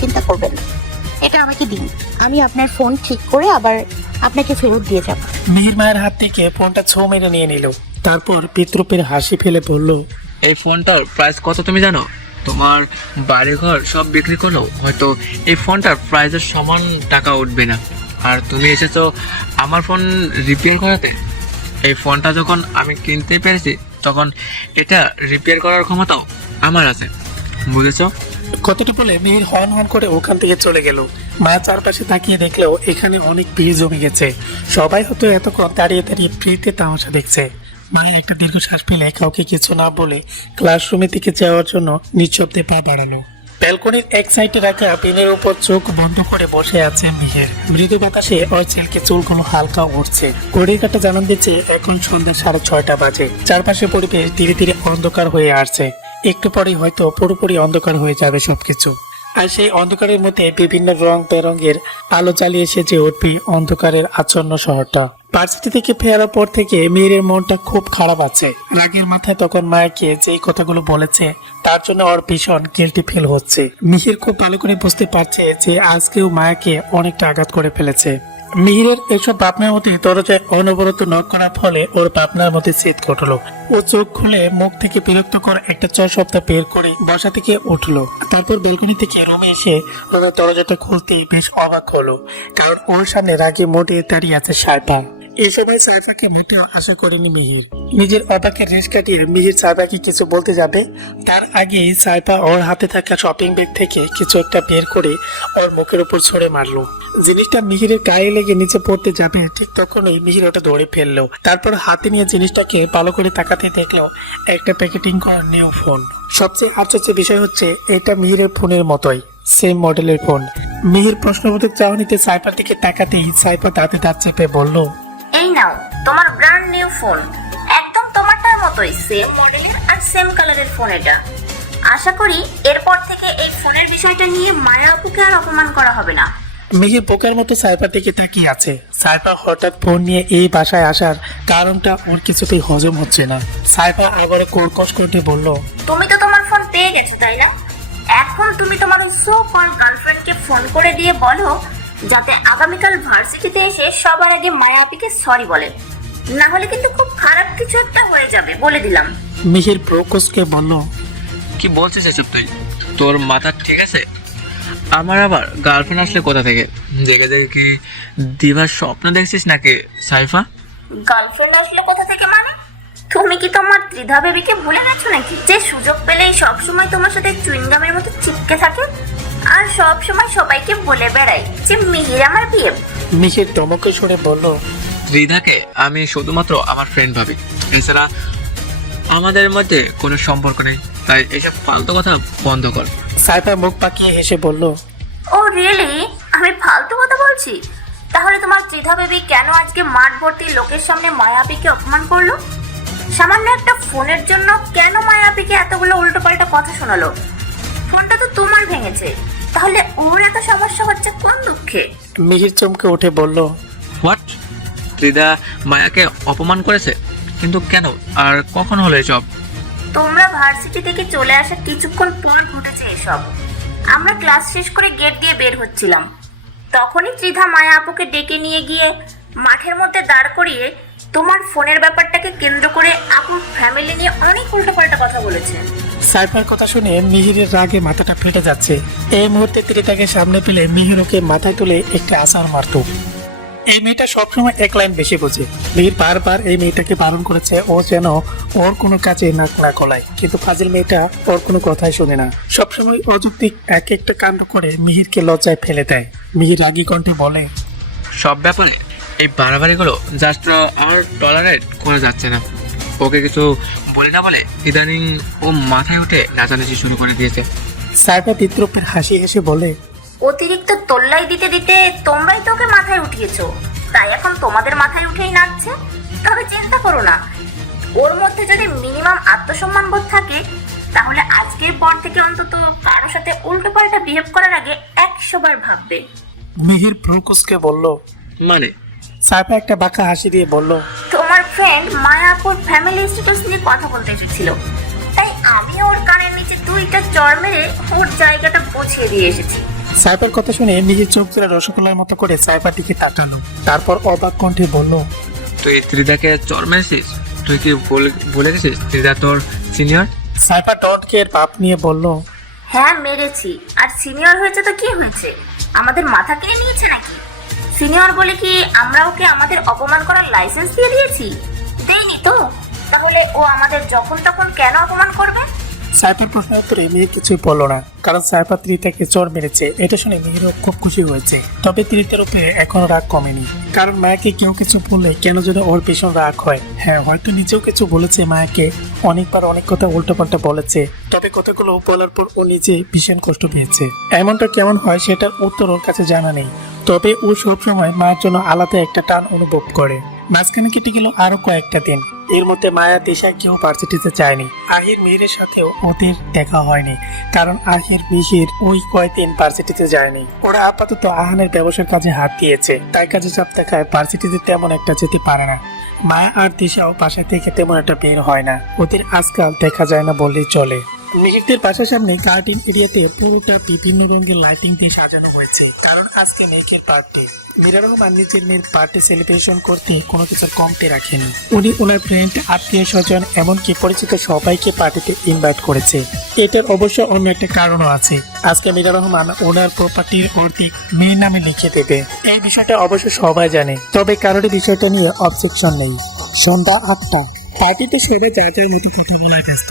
চিন্তা করবেন না। এটা আমাকে দিন, আমি আপনার ফোন ঠিক করে আবার আপনাকে ফেরত দিয়ে যাব। মিহির মায়ের হাত থেকে ফোনটা ছো মেরে নিয়ে নিল, তারপর বিদ্রুপের হাসি ফেলে বলল, এই ফোনটার প্রাইস কত তুমি জানো? তোমার বাড়িঘর সব বিক্রি করলেও হয়তো এই ফোনটার প্রাইসের সমান টাকা উঠবে না। আর তুমি এসেছো আমার ফোন রিপেয়ার করাতে। এই ফোনটা যখন আমি কিনতে পেরেছি তখন এটা রিপেয়ার করার ক্ষমতাও আমার আছে, বুঝেছো? কথাটি বলে মিহির হন হন করে ওখান থেকে চলে গেল। মা চারপাশে তাকিয়ে দেখলেও এখানে অনেক ভিড় জমে গেছে। সবাই হয়তো এতক্ষণ দাঁড়িয়ে দাঁড়িয়ে ফ্রিতে তামাশা দেখছে। মায়ের একটা দীর্ঘশ্বাস ফেলে কাউকে কিছু না বলে ক্লাসরুমের দিকে যাওয়ার জন্য নিঃশব্দে পা বাড়ালো। ব্যালকনির এক সাইডে রাখা পেনের উপর চোখ বন্ধ করে বসে আছে মিহির। মৃদু বাতাসে ওর ছেলেকে চুলগুলো হালকা উঠছে। ঘড়ির কাঁটা জানান দিচ্ছে এখন সন্ধ্যা 6:30 বাজে। চারপাশে পরিবেশ ধীরে ধীরে অন্ধকার হয়ে আসছে। একটু পরেই হয়তো পুরোপুরি অন্ধকার হয়ে যাবে সবকিছু। আর সেই অন্ধকারের মধ্যে বিভিন্ন রং বেরঙের আলো জ্বালিয়ে সেজে উঠবে অন্ধকারের আচ্ছন্ন শহরটা। ভার্সিটি থেকে ফেরার পর থেকে মেয়ের মনটা খুব খারাপ আছে। রাগের মাথায় তখন মায়াকে যেই কথাগুলো বলেছে তার জন্য ওর ভীষণ গিল্টি ফিল হচ্ছে। মিহির খুব ভালো করে বুঝতে পারছে যে আজকেও মায়াকে অনেকটা আঘাত করে ফেলেছে। মিহিরের এসব ভাবনার মধ্যে দরজায় অনবরত নক করার ফলে ওর ভাবনার মধ্যে ছেদ ঘটলো। ও চোখ খুলে মুখ থেকে বিরক্তকর একটা চর শব্দ বের করে বসা থেকে উঠলো। তারপর ব্যালকনি থেকে রুমে এসে রুমের দরজাটা খুলতেই বেশ অবাক হলো, কারণ ওর সামনে রাগে মোটে দাঁড়িয়ে আছে সাইফা। এই সময় সাইফাকে মোটেও আশা করেনি মিহির। নিজের অবাকের রেশ কাটিয়ে মিহির সাইফাকে কিছু বলতে যাবে, তার আগেই সাইফা ওর হাতে থাকা শপিং ব্যাগ থেকে কিছু একটা বের করে ওর মুখের উপর ছড়ে মারলো। জিনিসটা মিহিরের গায়ে লেগে নিচে পড়তে যাবে, ঠিক তখনই মিহির ওটা ধরে ফেললো। তারপর হাতে নিয়ে জিনিসটাকে ভালো করে তাকাতে দেখলো একটা প্যাকেটিং করা নিউ ফোন। সবচেয়ে আশ্চর্যের বিষয় হচ্ছে এটা মিহিরের ফোনের মতোই, সেম মডেলের ফোন। মিহির প্রশ্নবোধক চাহনিতে সাইফার দিকে তাকাতেই সাইফা দাঁতে দাঁত চেপে বলল, এই নাও তোমার ব্র্যান্ড নিউ ফোন, একদম তোমারটার মতোই সেম মডেলের আর সেম কালারের ফোন এটা। আশা করি এরপর থেকে এই ফোনের বিষয়টা নিয়ে মায়া আপুকে আর অপমান করা হবে না। মিহির বোকার মতো সাইফার দিকে তাকিয়ে আছে। সাইফা হঠাৎ ফোন নিয়ে এই বাসায় আসার কারণটা ওর কিছুতেই হজম হচ্ছে না। সাইফা আবার কর্কশ করে বলল, তুমি তো তোমার ফোন পেয়ে গেছো তাই না? এখন তুমি তোমার সো কল গার্লফ্রেন্ডকে ফোন করে দিয়ে বলো যাতে আগামীকাল ভার্সিটিতে এসে সবার আগে মায়া আপিকে সরি বলে, না হলে কিন্তু খুব খারাপ কিছু একটা হয়ে যাবে বলে দিলাম। মিহির প্রকোশকে বলল, কি বলছিস এসব তুই? তোর মাথা ঠিক আছে? আমার আবার গার্লফ্রেন্ড আসলে কোথা থেকে? জেগে জেগে কি দিবার স্বপ্ন দেখছিস নাকি সাইফা? গার্লফ্রেন্ড আসলে কোথা থেকে মানে? তুমি কি তোমার ত্রিধা বেবিকে ভুলে গেছো নাকি, যে সুযোগ পেলেই সবসময় তোমার সাথে চুইংগামের মতো চিপকে থাকে আর সব সময় সবাইকে বলে বেড়াই যে মিহির আমার বিয়ে? মিহির ধমকে সরে বলল, ত্রিধাকে আমি শুধুমাত্র আমার ফ্রেন্ড ভাবি, এছাড়া আমাদের মধ্যে কোনো সম্পর্ক নেই। তাই এসব ফালতু কথা বন্ধ কর। সাইফা মুখ পাকিয়ে হেসে বলল, ও রিয়েলি? আমি ফালতু কথা বলছি? তাহলে তোমার ত্রিধা বেবি কেন আজকে মাঠ ভর্তি লোকের সামনে মায়াবিকে অপমান করলো? সামান্য একটা ফোনের জন্য কেন মায়াবিকে এতগুলো উল্টোপাল্টা কথা শোনালো? ফোনটা তো তোমার ভেঙেছে, তাহলে ওর এত সমস্যা হচ্ছে কোন দুঃখে? মিহির চমকে উঠে বলল, হোয়াট? ত্রিধা মায়াকে অপমান করেছে? কিন্তু কেন আর কখন হলো এসব? তোমরা ভার্সিটি থেকে চলে আসার কিছুক্ষণ পর ঘটেছে এসব। আমরা ক্লাস শেষ করে গেট দিয়ে বের হচ্ছিলাম, তখনই ত্রিধা মায়া আপুকে ডেকে নিয়ে গিয়ে মাঠের মধ্যে দাঁড় করিয়ে তোমার ফোনের ব্যাপারটাকে কেন্দ্র করে আপুর ফ্যামিলি নিয়ে অনেক উল্টোপাল্টা কথা বলেছে। সাইফার কথা শুনে মিহিরের রাগে মাথাটা ফেটে যাচ্ছে। এই মুহূর্তে তিনি তাকে সামনে পেলে মিহির ওকে মাথায় তুলে একটা আছাড় মারত। এই মেয়েটা সবসময় এক লাইন বেশি বোঝে। মিহির বারবার এই মেয়েটাকে বারণ করেছে ও যেন ওর কোনো কাজে নাক না গলায়, কিন্তু ফাজিল মেয়েটা ওর কোনো কথাই শোনে না। সবসময় অযৌক্তিক এক একটা কাণ্ড করে মিহিরকে লজ্জায় ফেলে দেয়। মিহির রাগী কণ্ঠে বলে, সব ব্যাপারে এই বাড়াবাড়িগুলো জাস্ট আর টলারেট করা যাচ্ছে না। ওকে কিছু বলে না বলে ইদানিং ও মাথায় উঠে নাচানাচি শুরু করে দিয়েছে। সাইফা বিদ্রুপের হাসি হেসে বলে, অতিরিক্ত তোল্লাই দিতে দিতে তোমরাই তোকে মাথায় উঠিয়েছো, তাই এখন তোমাদের মাথায় উঠেই নাচছে। তবে চিন্তা করো না, ওর মধ্যে যদি মিনিমাম আত্মসম্মান বোধ থাকে তাহলে আজকের পর থেকে অন্তত কারোর সাথে উল্টোপাল্টা বিহেভ করার আগে 100 বার ভাববে। মিহির প্রকুশকে বলল, মানে? সাইফা একটা বাঁকা হাসি দিয়ে বলল, তোমার ফ্রেন্ড মায়াপুর ফ্যামিলি স্ট্যাটাস নিয়ে কথা বলতে এসেছিল, তাই আমি ওর কানের নিচে 2টা চড় মেরে ওর জায়গাটা বুঝিয়ে দিয়ে এসেছি। সাইফার কথা শুনে মিহির চোখ জোড়া রসগোল্লার মতো করে সাইফার দিকে তাকালো, তারপর অবাক কণ্ঠে বলল, তুই ত্রিদাকে চর মেরেছিস? তুই কি বলে গেছিস ত্রিদা তোর সিনিয়র? সাইফার ডটকে এর ভাব নিয়ে বলল, হ্যাঁ মেরেছি, আর সিনিয়র হয়েছে তো কি হয়েছে, আমাদের মাথা কিনে নিয়েছে নাকি? সিনিয়র বলে কি আমরা ওকে আমাদের অপমান করার লাইসেন্স দিয়ে দিয়েছি? দেইনি তো, তাহলে ও আমাদের যখন তখন কেন অপমান করবে? সাইফার প্রশ্নের উত্তরে মিহির কিছুই বলল না, কারণ সাইফার ত্রিতাকে চর মেরেছে এটা শুনে মিহিরও খুব খুশি হয়েছে। তবে ত্রিতার উপরে এখনো রাগ কমেনি, কারণ মায়াকে কেউ কিছু বললে কেন যেন ওর ভীষণ রাগ হয়। হ্যাঁ, হয়তো নিজেও কিছু বলেছে মায়াকে, অনেকবার অনেক কথা উল্টোপাল্টা বলেছে, তবে কথাগুলো বলার পর ও নিজে ভীষণ কষ্ট পেয়েছে। এমনটা কেমন হয় সেটার উত্তর ওর কাছে জানা নেই, তবে ও সবসময় মায়ের জন্য আলাদা একটা টান অনুভব করে। মাঝখানে কেটে গেল আরো কয়েকটা দিন। এর মধ্যে মায়া তিশা কেউ ভার্সিটিতে যায়নি। আহির মিহিরের সাথেও ওদের দেখা হয়নি, কারণ আহির মিহির ওই কয়েকদিন ভার্সিটিতে যায়নি। ওরা আপাতত আহানের ব্যবসার কাজে হাত দিয়েছে, তাই কাজে চাপ দেখায় ভার্সিটিতে তেমন একটা যেতে পারে না। মায়া আর তিশাও বাসা থেকে তেমন একটা বের হয় না, ওদের আজকাল দেখা যায় না বললেই চলে। মিহিরদের বাসার সামনে গার্ডেন এরিয়াতে পুরোটা বিভিন্ন রঙের লাইটিং দিয়ে সাজানো হয়েছে, কারণ আজকে মেয়ের বার্থডে। মীরা রহমান নিজের মেয়ের বার্থডে সেলিব্রেশন করতে কোনো কিছুর কমতে রাখেনি। উনি ওনার ফ্রেন্ড, আত্মীয় স্বজন, এমনকি পরিচিত সবাইকে পার্টিতে ইনভাইট করেছে। এটার অবশ্য অন্য একটা কারণও আছে। আজকে মীরা রহমান ওনার প্রপার্টির অর্ধেক মেয়ের নামে লিখে দেবে। এই বিষয়টা অবশ্য সবাই জানে, তবে কারোর বিষয়টা নিয়ে অবজেকশন নেই। সন্ধ্যা 8টা, পার্টিতে সবাই যা যা মতো কথা বলায় ব্যস্ত।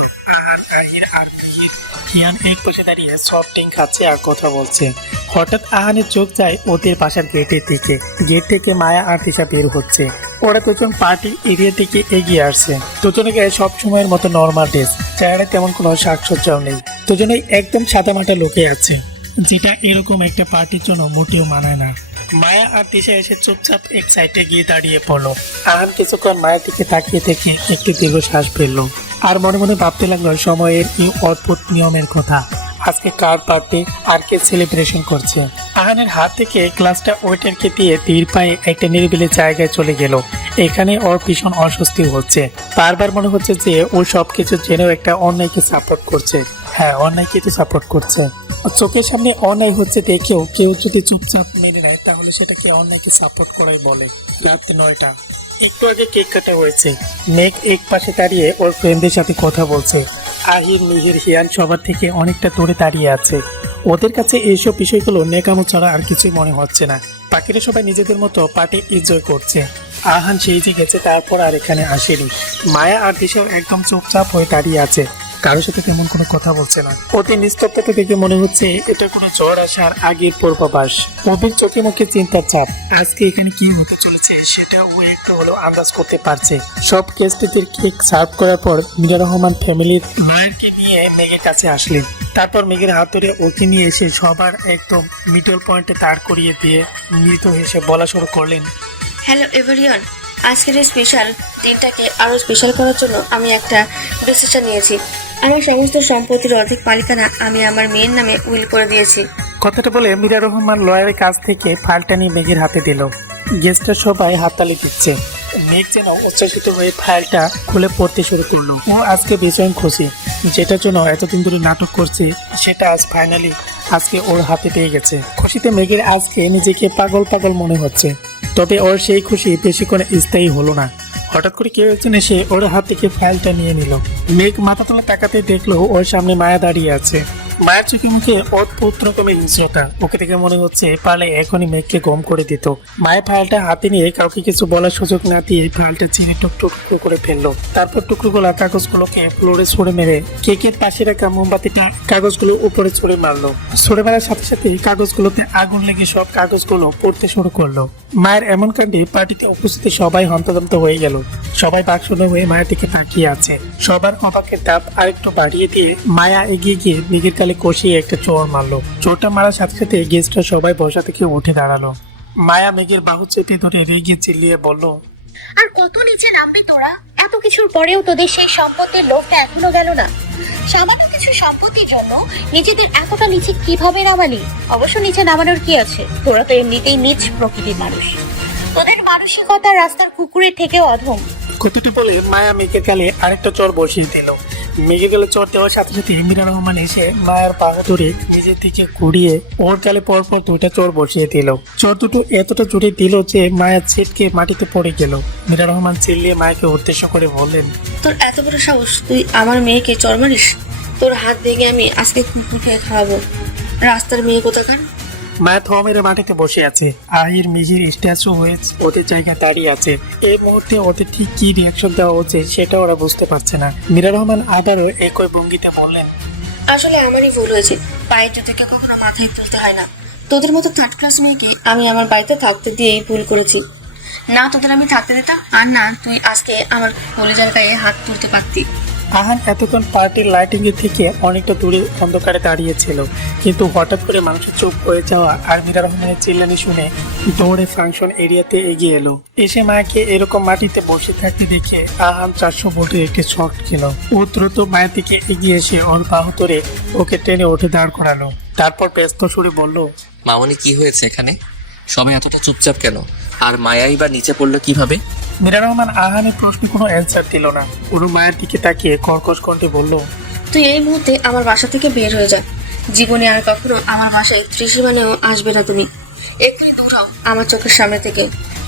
হিয়ান এক পাশে দাঁড়িয়ে সফট ড্রিঙ্ক খাচ্ছে আর কথা বলছে। হঠাৎ আহানের চোখ যায় ওদের বাসার গেটের দিকে। গেট থেকে মায়া আর তিশা বের হচ্ছে। ওরা দুজন পার্টি এরিয়া থেকে এগিয়ে আসছে। দুজনে গায়ে সব সময়ের মতো নর্মাল ড্রেস, চেহারায় তেমন কোনো সাজসজ্জাও নেই। দুজনেই একদম সাদামাটা লোকে আছে, যেটা এরকম একটা পার্টির জন্য মোটেও মানায় না। মায়া আর তিশা এসে চুপচাপ এক সাইডে গিয়ে দাঁড়িয়ে পড়লো। আহান কিছুক্ষণ মায়ের দিকে তাকিয়ে থেকে একটি দীর্ঘশ্বাস ফেললো, আর মনে মনে ভাবতে লাগলো সময়ের এই অদ্ভুত নিয়মের কথা। আজকে কার বার্থডে আর কে সেলিব্রেশন করছে। আহানের হাত থেকে গ্লাসটা ওয়েটারকে দিয়ে ধীর পায়ে একটা নিরিবিলি জায়গায় চলে গেল। এখানে ওর ভীষণ অস্বস্তি হচ্ছে। বারবার মনে হচ্ছে যে ও সবকিছু জেনেও একটা অন্যায়কে সাপোর্ট করছে। হ্যাঁ, অন্যায়কে তো সাপোর্ট করছে। চোখের সামনে অন্যায় হচ্ছে দেখেও কেউ যদি চুপচাপ মেনে নেয়, তাহলে সেটাকে অন্যায়কে সাপোর্ট করাই বলে। রাত 9টা, একটু আগে কেক কাটা হয়েছে। মেঘ এক পাশে দাঁড়িয়ে ওর ফ্রেন্ডদের সাথে কথা বলছে। আহির, মিহির, হিয়ান সবার থেকে অনেকটা দূরে দাঁড়িয়ে আছে। ওদের কাছে এইসব বিষয়গুলো নেকামো ছাড়া আর কিছুই মনে হচ্ছে না। বাকিরা সবাই নিজেদের মতো পার্টি এনজয় করছে। আহান সেই যে গেছে, তারপর আর এখানে আসেনি। মায়া আর দিশাও একদম চুপচাপ হয়ে দাঁড়িয়ে আছে, কারোর সাথে তেমন কোনো কথা বলছে না। ওদের নিস্তব্ধতা দেখে মনে হচ্ছে এটা কোনো ঝড় আসার আগের পূর্বাভাস। ওদের চোখে মুখে চিন্তার চাপ। আজকে এখানে কি হতে চলেছে সেটা ও একটু হলেও আন্দাজ করতে পারছে। সব গেস্টদের কেক সার্ভ করার পর মীরা রহমান ফ্যামিলির লয়ারকে নিয়ে মেঘের কাছে আসলেন। তারপর মেঘের হাত ধরে ওকে নিয়ে এসে সবার একদম মিডল পয়েন্টে দাঁড় করিয়ে দিয়ে মৃত হেসে বলা শুরু করলেন, হ্যালো এভরিওয়ান, আজকের এই স্পেশাল দিনটাকে আরও স্পেশাল করার জন্য আমি একটা ডিসিশন নিয়েছি। আমার সমস্ত সম্পত্তির অর্ধেক মালিকানা আমি আমার মেয়ের নামে উইল করে দিয়েছি। কথাটা বলে মীরা রহমান লয়ারের কাছ থেকে ফাইলটা নিয়ে মেঘের হাতে দিল। গেস্টরা সবাই হাততালি দিচ্ছে। মেঘ যেন উচ্ছ্বাসিত হয়ে ফাইলটা খুলে পড়তে শুরু করলো। ও আজকে ভীষণ খুশি, যেটার জন্য এতদিন ধরে নাটক করছে সেটা আজ ফাইনালি আজকে ওর হাতে পেয়ে গেছে। খুশিতে মেঘের আজকে নিজেকে পাগল পাগল মনে হচ্ছে। তবে ওর সেই খুশি বেশিক্ষণ স্থায়ী হলো না। হঠাৎ করে কেউ একজন এসে ওর হাত থেকে ফাইলটা নিয়ে নিল। মেঘ মাথা তোলা তাকাতে দেখলো ওর সামনে মায়া দাঁড়িয়ে আছে। মায়ের চোখে মুখে অদ্ভুত রকমের হিংস্রতা। ওকে দেখে মনে হচ্ছে পারলে এখনই মেঘকে গম করে দিত। মায়ের ফাইলটা হাতে নিয়ে কাউকে কিছু বলার সুযোগ না দিয়ে ফাইলটা চিনে টুকরো করে ফেললো। তারপর টুকরোগুলা কাগজগুলোকে ফ্লোরে ছুঁড়ে মেরে কেকের পাশে রাখা মোমবাতিটা কাগজগুলো উপরে ছুঁড়ে মারলো। ছুঁড়ে মারার সাথে সাথে কাগজগুলোতে আগুন লেগে সব কাগজগুলো পড়তে শুরু করলো। মায়ের এমন কাণ্ডে পার্টিতে উপস্থিত সবাই হন্তদন্ত হয়ে গেল। সবাই বাকশূন্য হয়ে মায়ের দিকে তাকিয়ে আছে। সবার অবাকের তাপ আরেকটু বাড়িয়ে দিয়ে মায়া এগিয়ে গিয়ে মেঘের গালে কষিয়ে একটা চোর মারলো। চোরটা মারার সাথে সাথে গেস্টরা সবাই বসা থেকে উঠে দাঁড়ালো। মায়া মেঘের বাহু চেপে ধরে রেগে চিল্লিয়ে বলল, আর কত নিচে নামবে তোরা? এত কিছুর পরেও তোদের সেই সম্পত্তির লোভটা এখনো গেল না। সামান্য কিছু সম্পত্তির জন্য নিজেদের এতটা নিচে কিভাবে নামালি? অবশ্য নিচে নামানোর কি আছে, তোরা তো এমনিতেই নিচ প্রকৃতির মানুষ। তোদের মানসিকতা রাস্তার কুকুরের থেকেও অধম। কথাটি বলে মায়া মেঘের গালে আরেকটা চর বসিয়ে দিল। মেঘে গেলে চড় দেওয়ার সাথে সাথে মীরা রহমান এসে মায়ের পাহা ধরে নিজের দিকে ঘুরিয়ে ওর গালে পরপর দুইটা চোর বসিয়ে দিল। চোর দুটো এতটা জোরে দিল যে মায়ের ছিটকে মাটিতে পড়ে গেল। মীরা রহমান চিল্লিয়ে মাকে উদ্দেশ্য করে বললেন, তোর এত বড় সাহস, তুই আমার মেয়েকে চর মারিস? তোর হাত ভেঙে আমি আজকে কুকুর খেয়ে খাওয়াবো, রাস্তার মেয়ে কোথাকার। মায়া থ মেরে মাটিতে বসে আছে। আহির মিহির স্ট্যাচু হয়ে ওদের জায়গায় দাঁড়িয়ে আছে। এই মুহূর্তে ওদের ঠিক কি রিয়াকশন দেওয়া উচিত সেটা ওরা বুঝতে পারছে না। মীরা রহমান আবারও একই ভঙ্গিতে বললেন, আসলে আমারই ভুল হয়েছে, পায়ের জুতোকে কখনো মাথায় তুলতে হয় না। তোদের মতো থার্ড ক্লাস মেয়েকে আমি আমার বাড়িতে থাকতে দিয়েই ভুল করেছি। না তোদের আমি থাকতে দিতাম, আর না তুই আজকে আমার কলেজার গায়ে হাত তুলতে পারতি। আহান এতক্ষণ পার্টির লাইটিং এর থেকে অনেকটা দূরে অন্ধকারে দাঁড়িয়েছিল, কিন্তু হঠাৎ করে মানুষের চুপ হয়ে যাওয়া আর মীরা রহমানের চিল্লানি শুনে দৌড়ে ফাংশন এরিয়াতে এগিয়ে এলো। এসে মাকে এরকম মাটিতে বসে থাকতে দেখে আহান 400 ভোল্টের একটি শক ছিল। ও দ্রুত মায়ের দিকে এগিয়ে এসে ওর বাহু ধরে ওকে টেনে উঠে দাঁড় করালো। তারপর ব্যস্ত সুরে বলল, মামনি কি হয়েছে এখানে? সবাই এতটা চুপচাপ কেন? আর মায়াই বা নিচে পড়লো কিভাবে? মীরা রহমান আহানের প্রশ্নে কোনো অ্যান্সার দিল না। ওর মায়ের দিকে তাকিয়ে কর্কশ কণ্ঠে বলল, তুই এই মুহূর্তে আমার বাসা থেকে বের হয়ে যা। জীবনে আর কখনো আমার বাসায় ত্রিসীমানেও আসবে না তুমি। এক্ষুনি দূর হও আমার চোখের সামনে থেকে।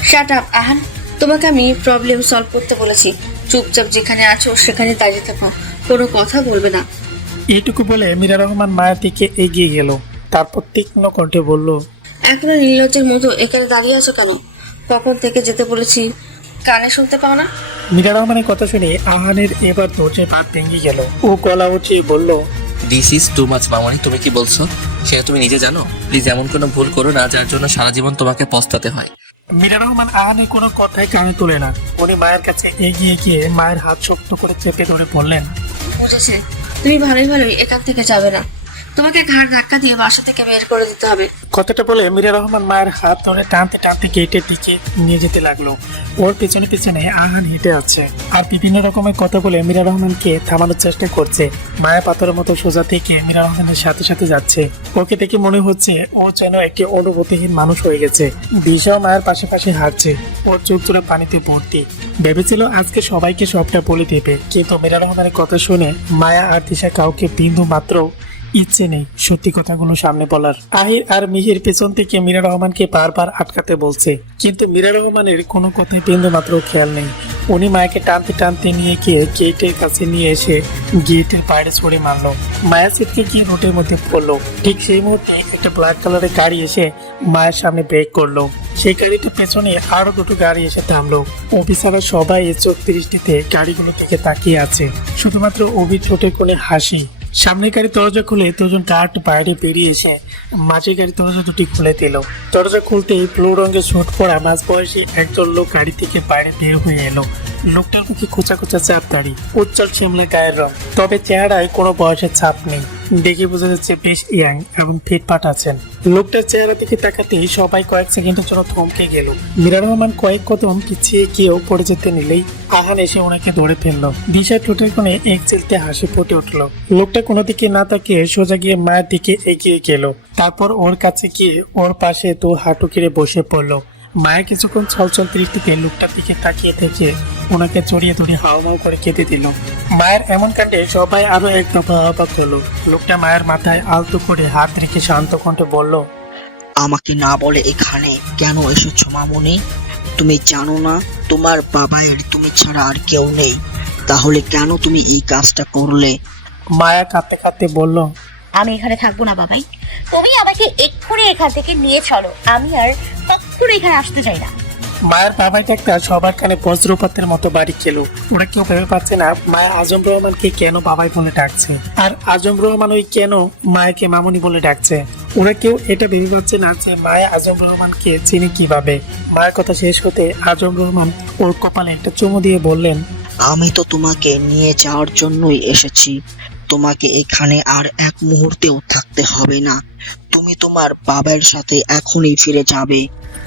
শাট আপ আহান, তোমাকে আমি প্রবলেম সলভ করতে বলেছি। চুপচাপ যেখানে আছো সেখানে দাঁড়িয়ে থাকো, কোনো কথা বলবে না। এইটুকু বলে মীরা রহমান মায়ের দিকে এগিয়ে গেল। তারপর তীক্ষ্ণ কণ্ঠে বলল, এখনো নির্লজ্জের মতো এখানে দাঁড়িয়ে আছো কেন? কখন থেকে যেতে বলেছি, কানে শুনতে পাও না? মীরা রহমানের কথা শুনে আহানের এবার ধৈর্যের বাঁধ ভেঙে গেল। ও গলা উঠিয়ে বলল, দিস ইজ টু মাচ মামনি, তুমি কি বলছো সেটা তুমি নিজে জানো? প্লিজ এমন কোনো ভুল করো না যার জন্য সারা জীবন তোমাকে পস্তাতে হয়। মীরা রহমান আহানের কোনো কথাই কানে তোলে না। উনি মায়ের কাছে এগিয়ে গিয়ে মায়ের হাত শক্ত করে চেপে ধরে বললেন, বুঝেছে, তুমি ভালোই ভালোই এখান থেকে যাবে না। তোমাকে ঘাড় ধাক্কা দিয়ে বাসা থেকে বের করে দিতে হবে। কথাটা বলে মীরা রহমান মায়ের হাত ধরে টানতে টানতে গেটের দিকে নিয়ে যেতে লাগলো। ওর পেছনে পেছনে আহান হেঁটে আছে আর বিভিন্ন রকমের কথা বলে মীরা রহমানকে থামানোর চেষ্টা করছে। মায়া পাথরের মতো সোজা থেকে মীরা রহমানের সাথে সাথে যাচ্ছে। ওকে দেখে মনে হচ্ছে ও যেন একটি অনুভূতিহীন মানুষ হয়ে গেছে। দিশাও মায়ের পাশাপাশি হাঁটছে। ওর চোখ জোড়া পানিতে ভর্তি। ভেবেছিল আজকে সবাইকে সবটা বলে দেবে, কিন্তু মীরা রহমানের কথা শুনে মায়া আর দিশা কাউকে বিন্দু মাত্র ইচ্ছে নেই সত্যি কথাগুলো সামনে বলার। আহির আর মিহির পেছন থেকে মীরা রহমানকে বারবার আটকাতে বলছে, কিন্তু মীরা রহমানের কোনো কথায় বিন্দু মাত্র খেয়াল নেই। উনি মায়াকে টানতে টানতে নিয়ে গিয়ে গেটের কাছে নিয়ে এসে গেটের বাইরে ছড়ে মারলো। মায়া ছিটকে গিয়ে রোডের মধ্যে পড়লো। ঠিক সেই মুহূর্তে একটা ব্ল্যাক কালারের গাড়ি এসে মায়ের সামনে ব্রেক করলো। সেই গাড়িটার পেছনে আরো দুটো গাড়ি এসে থামলো। অফিসাররা সবাই চোখ দৃষ্টিতে গাড়িগুলো থেকে তাকিয়ে আছে। শুধুমাত্র অভির ঠোঁটের কোণে হাসি। সামনের গাড়ি দরজা খুলে দুজন গার্ড বাইরে বেরিয়ে এসে মাঝের গাড়ি দরজা দুটি খুলে দিল। দরজা খুলতেই ব্লু রঙের স্যুট পরা মাঝবয়সী একজন লোক গাড়ি থেকে বাইরে বের হয়ে এলো। লোকটার মুখে খোঁচা খোঁচা চাপ দাড়ি, উজ্জ্বল শ্যামলা গায়ের রং, তবে চেহারায় কোনো বয়সের ছাপ নেই। দেখে বোঝা যাচ্ছে বেশ ইয়াং এবং ফিটফাট আছেন। লোকটার চেহারা দিকে তাকাতেই সবাই কয়েক সেকেন্ডের জন্য থমকে গেল। মীরা রহমান কয়েক কদম পিছিয়ে গিয়েও পড়ে যেতে নিলেই আহান এসে ওনাকে ধরে ফেললো। দিশার ঠোঁটের কোণে এক চিলতে হাসি ফুটে উঠলো। লোকটা কোনো দিকে না তাকিয়ে সোজা গিয়ে মায়ের দিকে এগিয়ে গেল। তারপর ওর কাছে গিয়ে ওর পাশে দু হাঁটু কেড়ে বসে পড়লো। মায়ের কিছুক্ষণ ছলছল দৃষ্টিতে লোকটার দিকে তাকিয়ে থেকে ওনাকে জড়িয়ে ধরে হাওমাও করে কেঁদে দিল। মায়ের এমন কাণ্ডে সবাই আরো এক দফা অবাক হলো। লোকটা মায়ের মাথায় আলতো করে হাত রেখে শান্ত কণ্ঠে বলল, আমাকে না বলে এখানে কেন এসেছো মামুনি? তুমি জানো না তোমার বাবায়ের তুমি ছাড়া আর কেউ নেই? তাহলে কেন তুমি এই কাজটা করলে? মায়া কাঁদতে কাঁদতে বলল, আমি এখানে থাকবো না বাবাই, তুমি আমাকে এক্ষুনি এখান থেকে নিয়ে চলো। আমি আর কখনো এখানে আসতে চাই না। মায়ের বাবাই ডাক্তার সবার কানে বজ্রপাতের মতো বাড়ি খেলো। ওরা কেউ ভেবে পাচ্ছে না মায়া আজম রহমানকে কেন বাবাই বলে ডাকছে, আর আজম রহমান ওই কেন মায়াকে মামুনি বলে ডাকছে। ওরা কেউ এটা ভেবে পাচ্ছে না যে মায়া আজম রহমানকে চিনি কিভাবে। মায়ের কথা শেষ হতে আজম রহমান ওর কপালে একটা চুমু দিয়ে বললেন, আমি তো তোমাকে নিয়ে যাওয়ার জন্যই এসেছি। তোমাকে এখানে আর এক মুহূর্তেও থাকতে হবে না। তুমি তোমার বাবার সাথে এখনই ফিরে যাবে।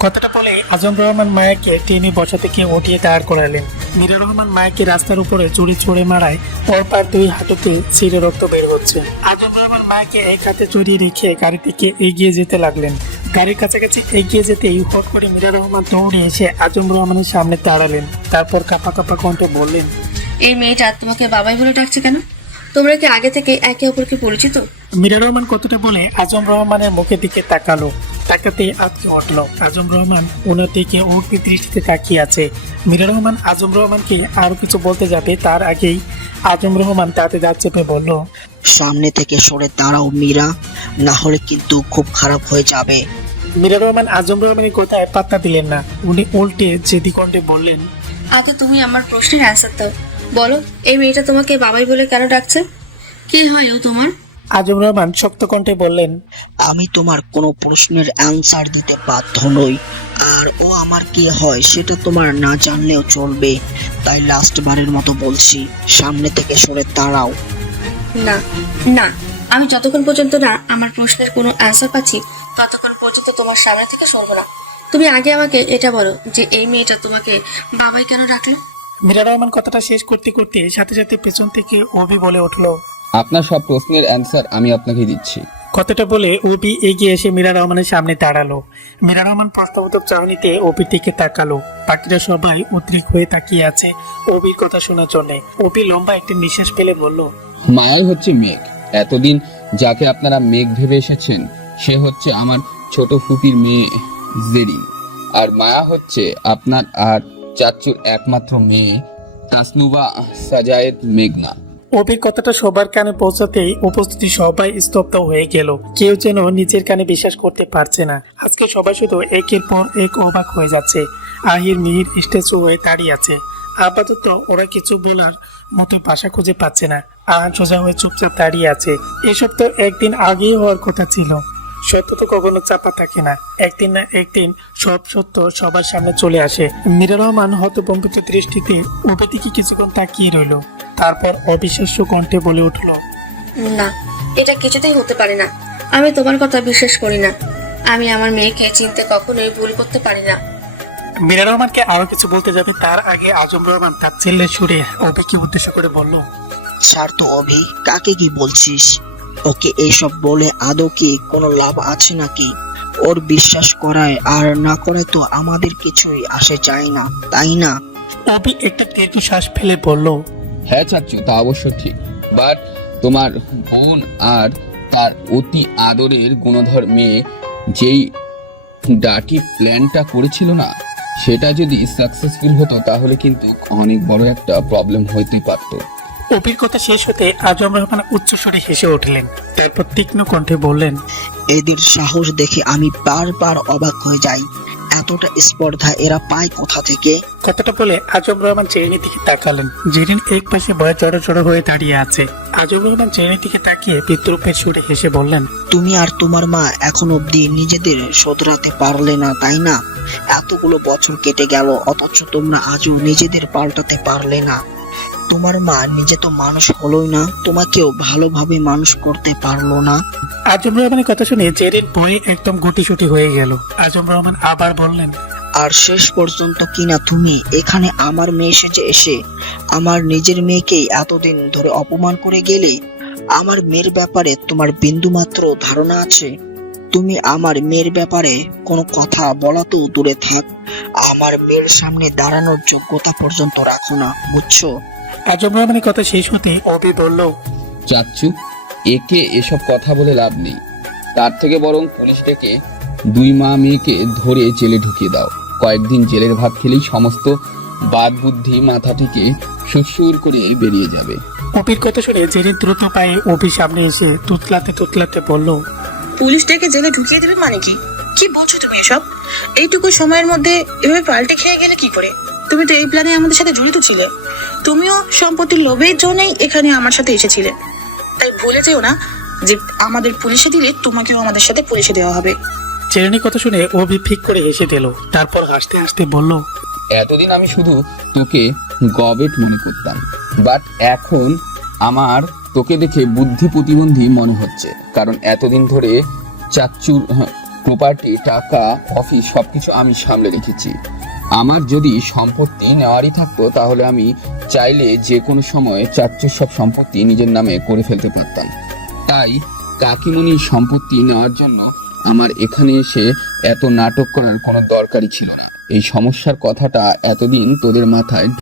কথাটা বলে আজম রহমান মায়াকে টেনে বসা থেকে উঠিয়ে দাঁড় করালেন। মীরা রহমান মায়াকে রাস্তার উপরে চুরি ছড়ে মারায় পরপর দুই হাঁটুতে ছিঁড়ে রক্ত বের হচ্ছে। আজম রহমান মায়াকে এক হাতে জড়িয়ে রেখে গাড়ি থেকে এগিয়ে যেতে লাগলেন। গাড়ির কাছাকাছি এগিয়ে যেতেই হট করে মীরা রহমান দৌড়ে এসে আজম রহমানের সামনে দাঁড়ালেন। তারপর কাঁপা কাঁপা কণ্ঠে বললেন, এই মেয়েটা তোমাকে বাবাই বলে ডাকছে কেন? তোমরা কি আগে থেকে একে অপরকে পরিচিত? মীরা রহমান কতটা বলে আজম রহমানের মুখের দিকে তাকালো। তাকাতেই আটকে উঠল। আজম রহমান ওনার দিকে অগ্নি দৃষ্টিতে তাকিয়ে আছে। মীরা রহমান আজম রহমানকে আরো কিছু বলতে যাবে তার আগেই আজম রহমান তাতে দাঁত চেপে বলল, সামনে থেকে সরে দাঁড়াও মীরা, না হলে কিন্তু খুব খারাপ হয়ে যাবে। মীরা রহমান আজম রহমানের কথায় পাত্তা দিলেন না। উনি উল্টে জেদি কণ্ঠে বললেন, আগে তুমি আমার প্রশ্নের অ্যান্সার দাও। বলো, এই মেয়েটা তোমাকে বাবাই বলে কেন ডাকছে? কে হয় ও তোমার? আজম রহমান শক্ত কণ্ঠে বললেন, আমি তোমার কোনো প্রশ্নের অ্যান্সার দিতে বাধ্য নই, আর ও আমার কি হয় সেটা তোমার না জানলেও চলবে। তাই লাস্ট বারের মতো বলছি, সামনে থেকে সরে দাঁড়াও। না না, আমি যতক্ষণ পর্যন্ত না আমার প্রশ্নের কোনো অ্যান্সার পাচ্ছি ততক্ষণ পর্যন্ত তোমার সামনে থেকে সরবো না। তুমি আগে আমাকে এটা বলো যে এই মেয়েটা তোমাকে বাবাই কেন ডাকলো? মীরা রহমান কথাটা শেষ করতে করতে সাথে সাথে পেছন থেকে অভি বলে উঠল। আপনার সব প্রশ্নের অ্যান্সার আমি আপনাকে দিচ্ছি। কথাটা বলে অভি এগিয়ে এসে মীরা রহমানের সামনে দাঁড়ালো। মীরা রহমান প্রস্তাবোধক চাহনিতে অভির দিকে তাকালো। বাকিরা সবাই উদ্রিক হয়ে তাকিয়ে আছে অভির কথা শোনার জন্য। অভি লম্বা একটি নিঃশ্বাস ফেলে বলল, মায়াই হচ্ছে মেঘ। এতদিন যাকে আপনারা মেঘ ভেবে এসেছেন সে হচ্ছে আমার ছোট ফুপির মেয়ে জেরি, আর মায়া হচ্ছে আপনার আর চাচুর একমাত্র মেয়ে তাসনুবা সাজায়েদ মেঘনা। অভির কথাটা সবার কানে পৌঁছাতেই উপস্থিতি সবাই স্তব্ধ হয়ে গেল। কেউ যেন নিজের কানে বিশ্বাস করতে পারছে না। আজকে সবাই শুধু একের পর এক অবাক হয়ে যাচ্ছে। আহির মিহির স্ট্যাচু হয়ে দাঁড়িয়ে আছে। আপাতত ওরা কিছু বলার মতো ভাষা খুঁজে পাচ্ছে না। আহান সোজা হয়ে চুপচাপ দাঁড়িয়ে আছে। এসব তো একদিন আগেই হওয়ার কথা ছিল। সত্য তো কখনো চাপা থাকে না। একদিন না একদিন সব সত্য সবার সামনে চলে আসে। মীরা রহমান হতভম্বিত দৃষ্টিতে ওপর দিকে কিছুক্ষণ তাকিয়ে রইল। তারপর অবিশ্বাস্য কণ্ঠে বলে উঠল, না, এটা কিছুতেই হতে পারে না। আমি তোমার কথা বিশ্বাস করি না। আমি আমার মেয়েকে চিনতে কখনোই ভুল করতে পারি না। মীরা রহমানকে আরো কিছু বলতে যাবে তার আগে আজম রহমান তার ছেলে সুরে অভিকে উদ্দেশ্য করে বলল, ছাড় তো অভি, কাকে কি বলছিস? ওকে এইসব বলে আদৌ কি কোনো লাভ আছে নাকি? ওর বিশ্বাস করায় আর না করায় তো আমাদের কিছুই আসে যায় না, তাই না? অভি একটা দীর্ঘশ্বাস ফেলে বলল, হ্যাঁ চাচু, তা অবশ্য ঠিক, বাট তোমার বোন আর তার অতি আদরের গুণধর মেয়ে যেই ডার্টি প্ল্যানটা করেছিল না, সেটা যদি সাকসেসফুল হতো তাহলে কিন্তু অনেক বড় একটা প্রবলেম হইতে পারতো। অভির কথা শেষ হতে আজম রহমান উচ্চস্বরে হেসে উঠলেন। তারপর তীক্ষ্ণ কণ্ঠে বললেন, এদের সাহস দেখে আমি বারবার অবাক হয়ে যাই। এতটা স্পর্ধা এরা পায় কোথা থেকে? কথাটা বলে আজম রহমান জেরিনের দিকে তাকালেন। জেরিন এক পাশে ভয়ে জড়ো জড়ো হয়ে দাঁড়িয়ে আছে। আজম রহমান জেরিনের দিকে তাকিয়ে বিদ্রুপের সুরে হেসে বললেন, তুমি আর তোমার মা এখন অব্দি নিজেদের শোধরাতে পারলে না, তাই না? এতগুলো বছর কেটে গেল অথচ তোমরা আজও নিজেদের পাল্টাতে পারলে না। তোমার মা নিজে তো মানুষ হলোই না, তোমাকেও ভালোভাবে মানুষ করতে পারলো না। আজম রহমানের কথা শুনে জেরিন ভয়ে একদম গুটিসুটি হয়ে গেল। আজম রহমান আবার বললেন, আর শেষ পর্যন্ত কিনা তুমি এখানে আমার মেয়ে সেজে এসে আমার নিজের মেয়েকেই এতদিন ধরে অপমান করে গেলে। আমার মেয়ের ব্যাপারে তোমার বিন্দুমাত্র ধারণা আছে? তুমি আমার মেয়ের ব্যাপারে কোনো কথা বলা তো দূরে থাক, আমার মেয়ের সামনে দাঁড়ানোর যোগ্যতা পর্যন্ত রাখো না, বুঝছো? আজম রহমানের কথা শেষ হতে অভি বলল, চাচ্চু, একে এসব কথা বলে লাভ নেই। তার থেকে বরং পুলিশ ডেকে দুই মা মেয়েকে ধরে জেলে ঢুকিয়ে দাও। কয়েকদিন জেলের ভাত খেলেই সমস্ত বাদ বুদ্ধি মাথা থেকে সুর করে বেরিয়ে যাবে। অভির কথা শুনে জেরিন দ্রুত পায়ে অভির সামনে এসে তুতলাতে তুতলাতে বলল, পুলিশ ডেকে জেলে ঢুকিয়ে দেবে মানে কি? কি বলছো তুমি এসব? এইটুকু সময়ের মধ্যে এভাবে পাল্টে খেয়ে গেলে কি করে? তুমি তো এই প্ল্যানে আমাদের সাথে জড়িত ছিলে। তুমিও সম্পত্তির লোভের জন্যই এখানে আমার সাথে এসেছিলে। তাই ভুলে যেও না যে আমাদের পুলিশে দিলে তোমাকেও আমাদের সাথে পুলিশে দেওয়া হবে। জেরিনের কথা শুনে অভি ফিক করে হেসে দিল। তারপর হাসতে হাসতে বলল, এতদিন আমি শুধু তোকে গবেট মনে করতাম, বাট এখন আমার তোকে দেখে বুদ্ধি প্রতিবন্ধী মনে হচ্ছে। কারণ এতদিন ধরে চাচ্চুর প্রপার্টি, টাকা, অফিস সবকিছু আমি সামলে রেখেছি। আমার যদি সম্পত্তি নেওয়ারই থাকতো তাহলে আমি চাইলে যে কোনো সময় চাচ্চুর সব সম্পত্তি নিজের নামে করে ফেলতে পারতাম। তাই কাকিমণির সম্পত্তি নেওয়ার জন্য আমার এখানে এসে এত নাটক করার কোনো দরকারই ছিল না। এই সমস্যার কথাটা এতদিন তোদের মাথায়